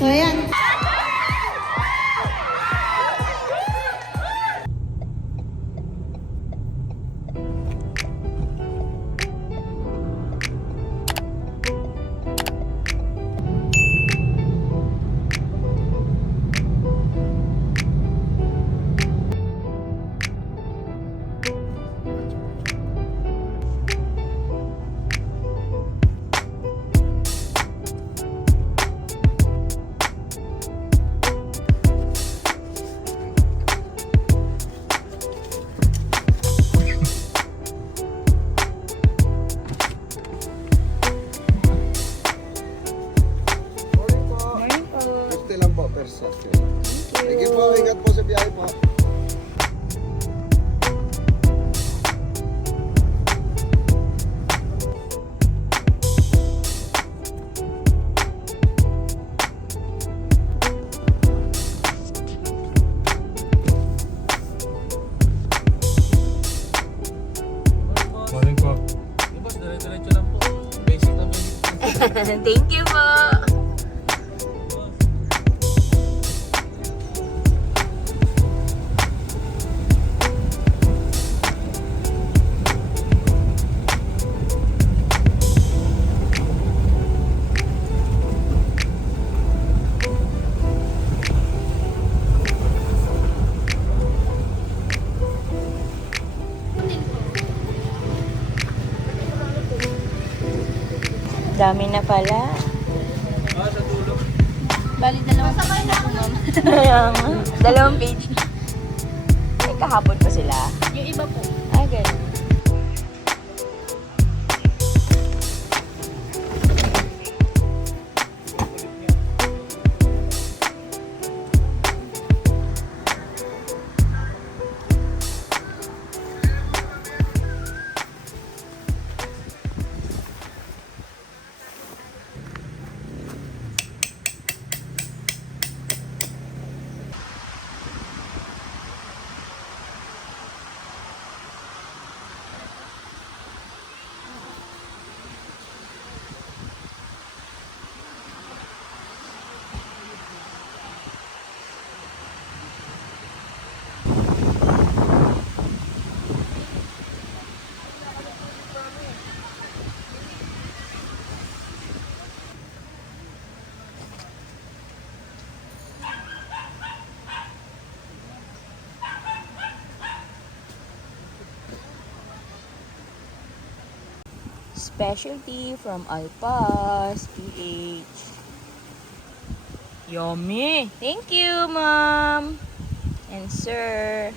So, ayan. Sige po, ingat po sa biyahe po. Morning po. Boss, dire-diretso lang po. Basic na basic. Thank you po. Dami na pala. Sa dulo. Bali, dalawang page na ako, ma'am. Dalawang page. Ay, kahapon pa sila. Yung iba po. Ay, ganun. Specialty from Alpas PH. Yummy! Thank you, ma'am and sir.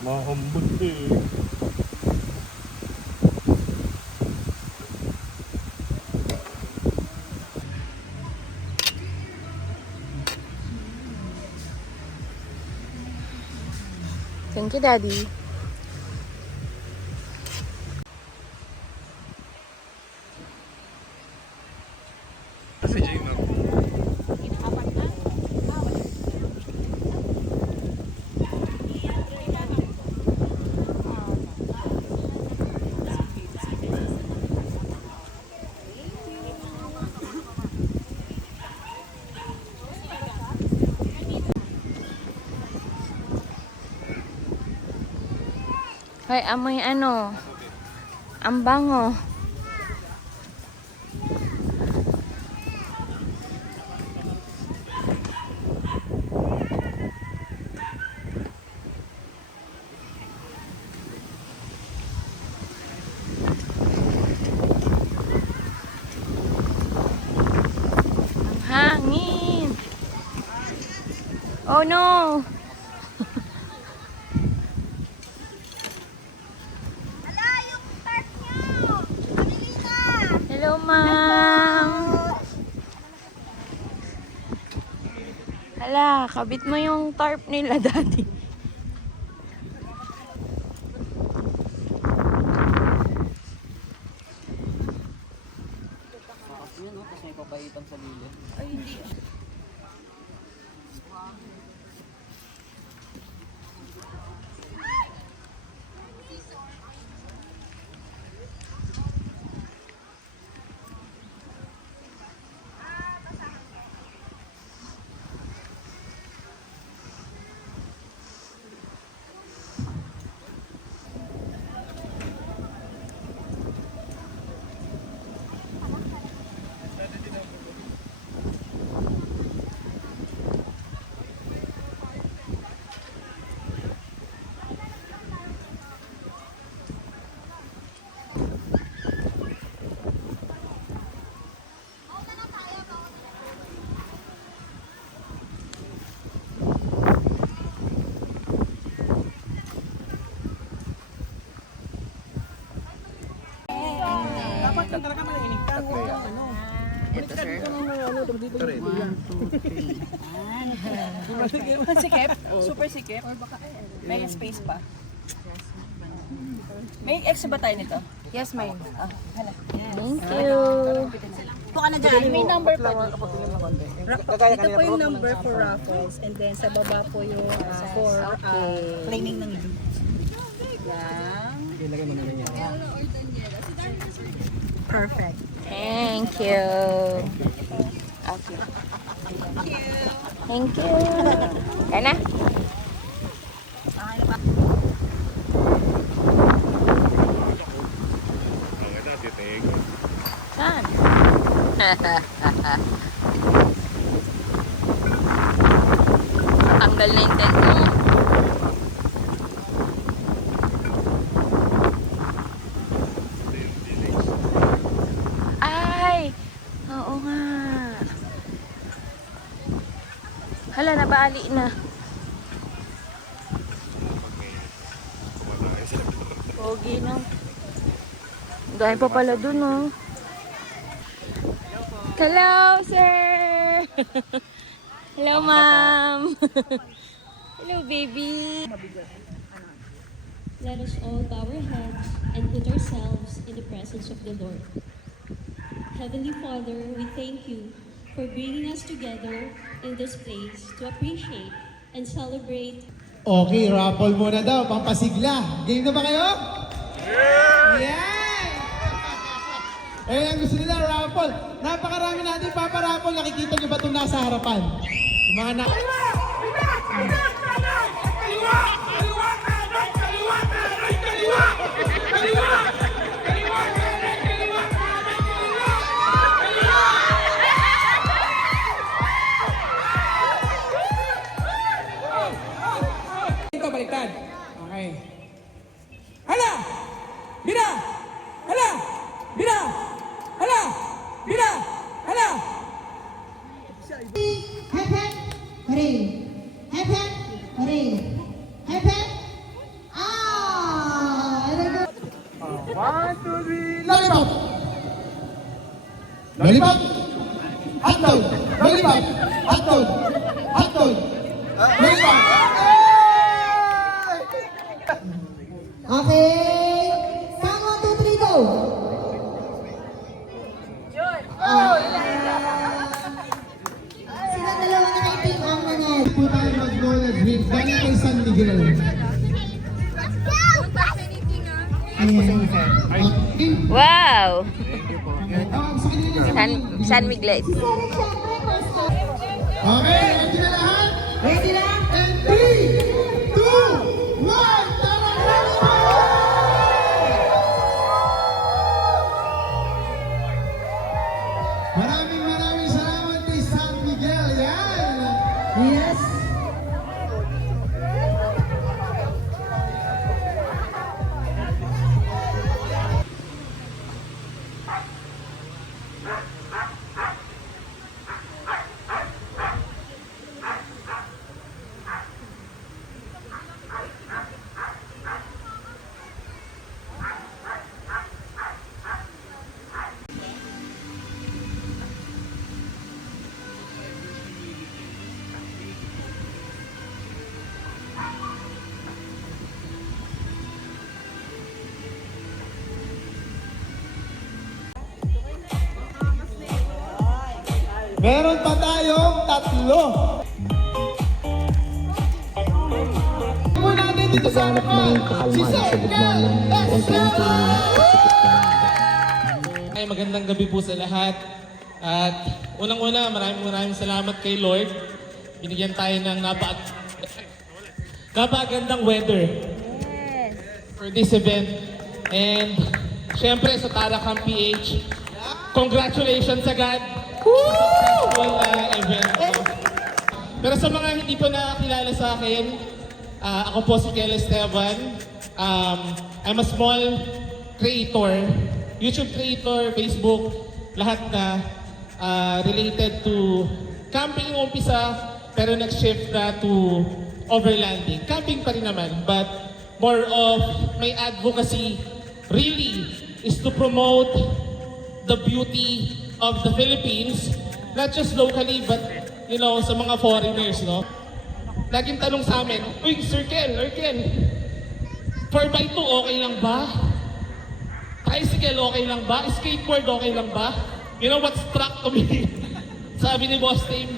Mahambot eh. Thank you, Daddy. Kasi Jay, ma'am. Hoy, amoy ano? Ang bango. Ang hangin. Oh no. Hello, ma'am. Hala, kabit mo yung tarp nila, daddy. Yan o, tapos may papaitan sa gilid. Ay, hindi. Ito, sir. Sikip? Super sikip? May space pa? May extra ba tayo nito? Yes, ma'am. Hala. Thank you. Ito ka na dyan. May number pa dito. Ito po yung number for raffles and then sa baba po yung for Claiming ng loot. Yan. perfect. Thank you. Okay. Thank you. Kaya na? Saan? Tanggal na yung tent mo. Ay! Oo nga. Hala, nabali na. Pogi na. Dahil pa pala dun, oh. Hello, sir! Hello, ma'am! Hello, baby! Let us all bow our heads and put ourselves in the presence of the Lord. Heavenly Father, we thank you for bringing us together in this place to appreciate and celebrate. Okay, raffle muna daw, pampasigla. Game na ba kayo? Yeah! Eh, ang gusto nila, raffle. Napakarami natin paparaffle. Nakikita nyo ba itong nasa harapan? Yung mga na... Ito, baliktad. Okay. Hala! Bina! Hala! Bina! Hala! Bina! Hala! Hep hep, hooray! Hep hep, hooray! Hep hep, One, two, three, lollipop! Lollipop! Hotdog! Lollipop! Hotdog! Hotdog! Lollipop! Okay! Count 1, 2, 3, go! Sila dalawa na kay ang manal. Po tayo mag-donut drink. Galing kay San Miguel. Ayan. Okay. Wow! Sa kanila. San Miguel. Okay, ready na lahat? Ready na? And 3, 2, 1, tara! Meron pa tayong 3. Muna natin dito sa harapan. Si Sir Kel Esteban! Ay, magandang gabi po sa lahat. At unang-una, maraming salamat kay Lord. Binigyan tayo ng napakagandang weather for this event. And syempre sa Tarakam PH, congratulations agad sa successful event. Pero sa mga hindi po nakakilala sa akin, ako po si Kel Esteban. I'm a small creator, YouTube creator, Facebook, lahat na related to camping yung umpisa, pero nag-shift na to overlanding. Camping pa rin naman, but more of my advocacy really is to promote the beauty of the Philippines, not just locally, but you know, sa mga foreigners, no? Laging tanong sa amin, uy, Sir Kel, 4x2 okay lang ba? Tricycle okay lang ba? Skateboard okay lang ba? You know what struck to me? Sabi ni Boss Tim,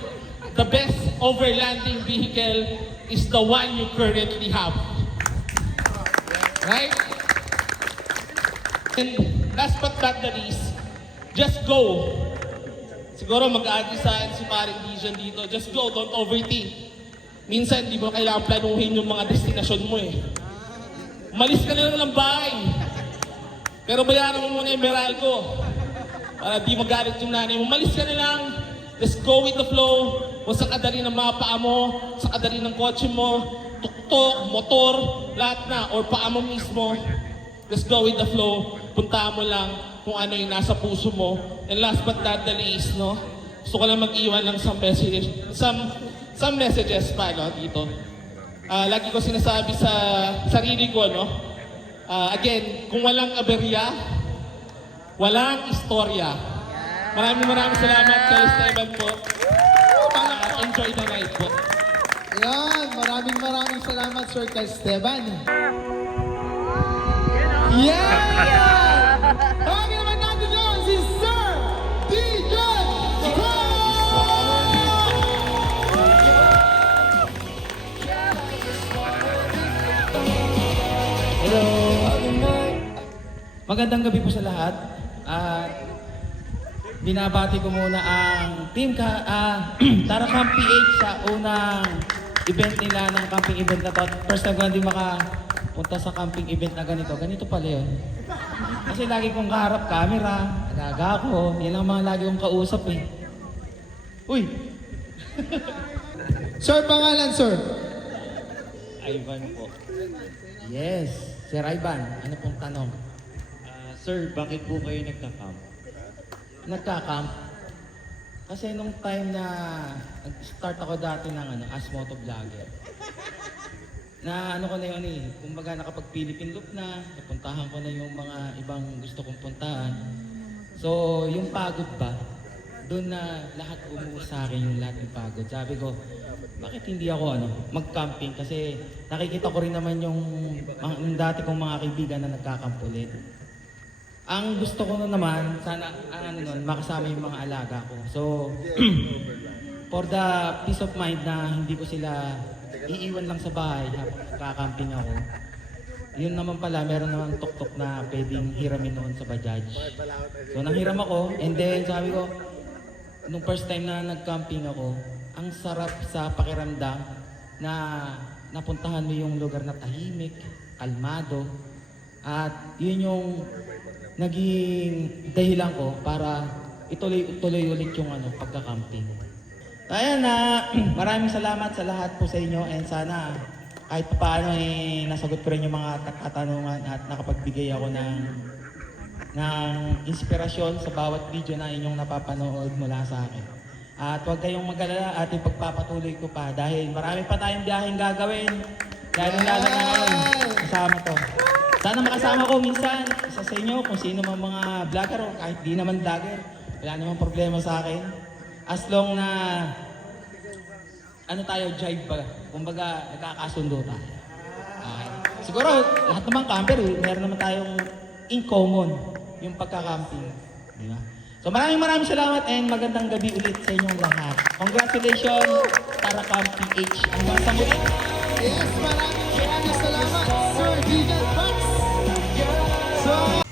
the best overlanding vehicle is the one you currently have. Right? And last but not the least, just go. Siguro mag-aagi sa akin si Paring Vision dito. Just go, don't overthink. Minsan, di mo kailangan planuhin yung mga destinasyon mo eh. Umalis ka na lang ng bahay. Pero bayaran mo muna yung Meralco. Para di magalit yung nanay mo. Umalis ka na lang. Just go with the flow. Kung sa kadali ng mga paa mo, sa kadali ng kotse mo, tuktok, motor, lahat na, or paa mo mismo. Just go with the flow. Puntaan mo lang kung ano yung nasa puso mo. And last but not the least, no? Gusto ko lang mag-iwan ng some messages pa, no, dito. Lagi ko sinasabi sa sarili ko, no? Again, kung walang aberya, walang istorya. Maraming salamat sa Esteban po. Enjoy the night po. Yan, maraming salamat, Sir Kel Esteban. Yan! Tawagin naman natin yun, si Sir DJ Hello! Magandang gabi po sa lahat. Binabati ko muna ang team Tarakam PH sa unang event nila ng camping event na to. First time ko hindi makapunta sa camping event na ganito. Ganito pala yun. Kasi lagi kong kaharap camera, alaga ko. Yan ang mga lagi kong kausap eh. Uy! Sir, pangalan, sir? Ivan po. Yes, Sir Ivan. Ano pong tanong? Sir, bakit po kayo nagka-camp? Nagka-camp? Kasi nung time na nag-start ako dati ng as motovlogger, na ano ko na yun eh, kumbaga nakapag-Philippine loop na, napuntahan ko na yung mga ibang gusto kong puntahan. So, yung pagod ba, doon na lahat umuwi sa akin yung lahat ng pagod. Sabi ko, bakit hindi ako mag-camping? Kasi nakikita ko rin naman yung dati kong mga kaibigan na nagka-camp ulit. Ang gusto ko naman, sana makasama yung mga alaga ko. So, for the peace of mind na hindi ko sila iiwan lang sa bahay habang kakamping ako. Yun naman pala, meron naman tuk-tuk na pwedeng hiramin noon sa Bajaj. So, nanghiram ako, and then sabi ko, nung first time na nag-camping ako, ang sarap sa pakiramdam na napuntahan mo yung lugar na tahimik, kalmado, at yun yung naging dahilan ko para ituloy ulit yung pagka-camping. Kaya na maraming salamat sa lahat po sa inyo, and sana kahit paano nasagot ko rin yung mga katanungan at nakapagbigay ako ng inspirasyon sa bawat video na inyong napapanood mula sa akin. At huwag kayong mag-alala at ipagpapatuloy ko pa dahil marami pa tayong biyaheng gagawin. Lalo na ngayon, kasama to. Sana makasama ko minsan, isa sa inyo, kung sino man mga vlogger o kahit di naman vlogger. Wala namang problema sa akin. As long na, jive ba? Kumbaga, nagkakasundo tayo. Okay. Siguro, lahat naman camper, meron naman tayong in common, yung pagka-camping. Di ba? So maraming salamat and magandang gabi ulit sa inyong lahat. Congratulations, Taracam PH. Hanggang sa muli. Yes, maraming salamat, Sir Gigan Pax. So,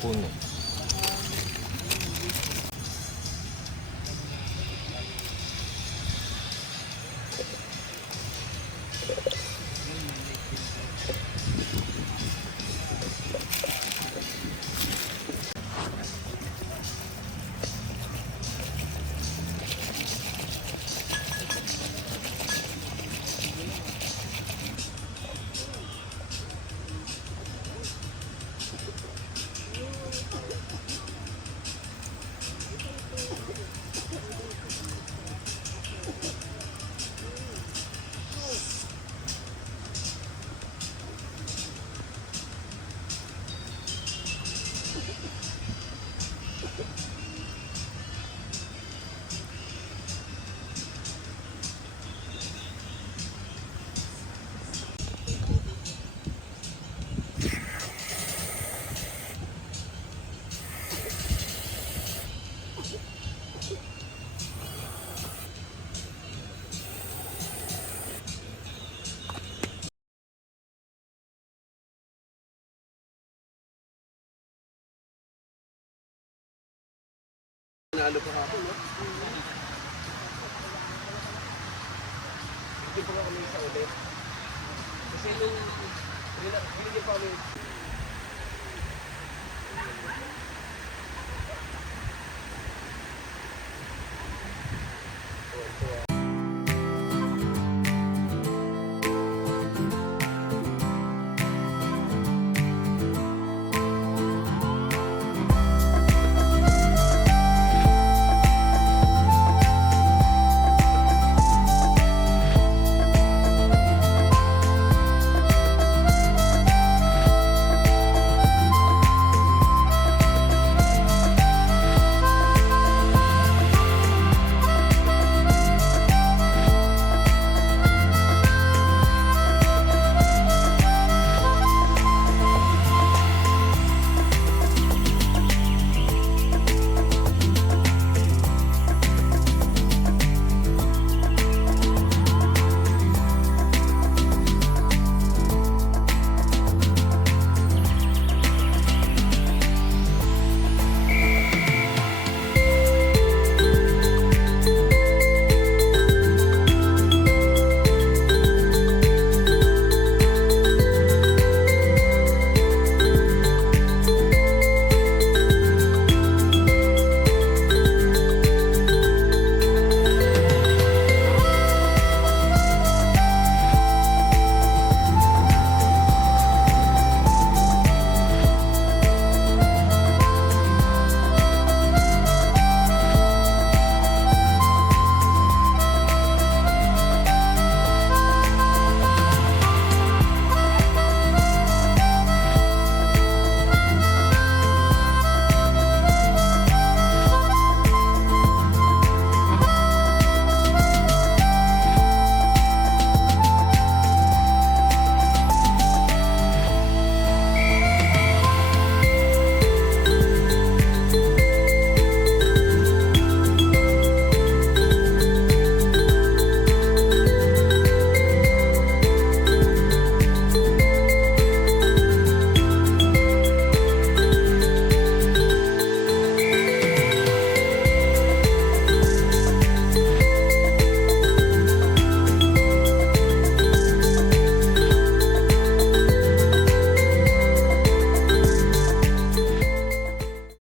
puno. Nalo pa ako, no? Hindi pa kami sa ulit. Kasi nung binigyan pa kami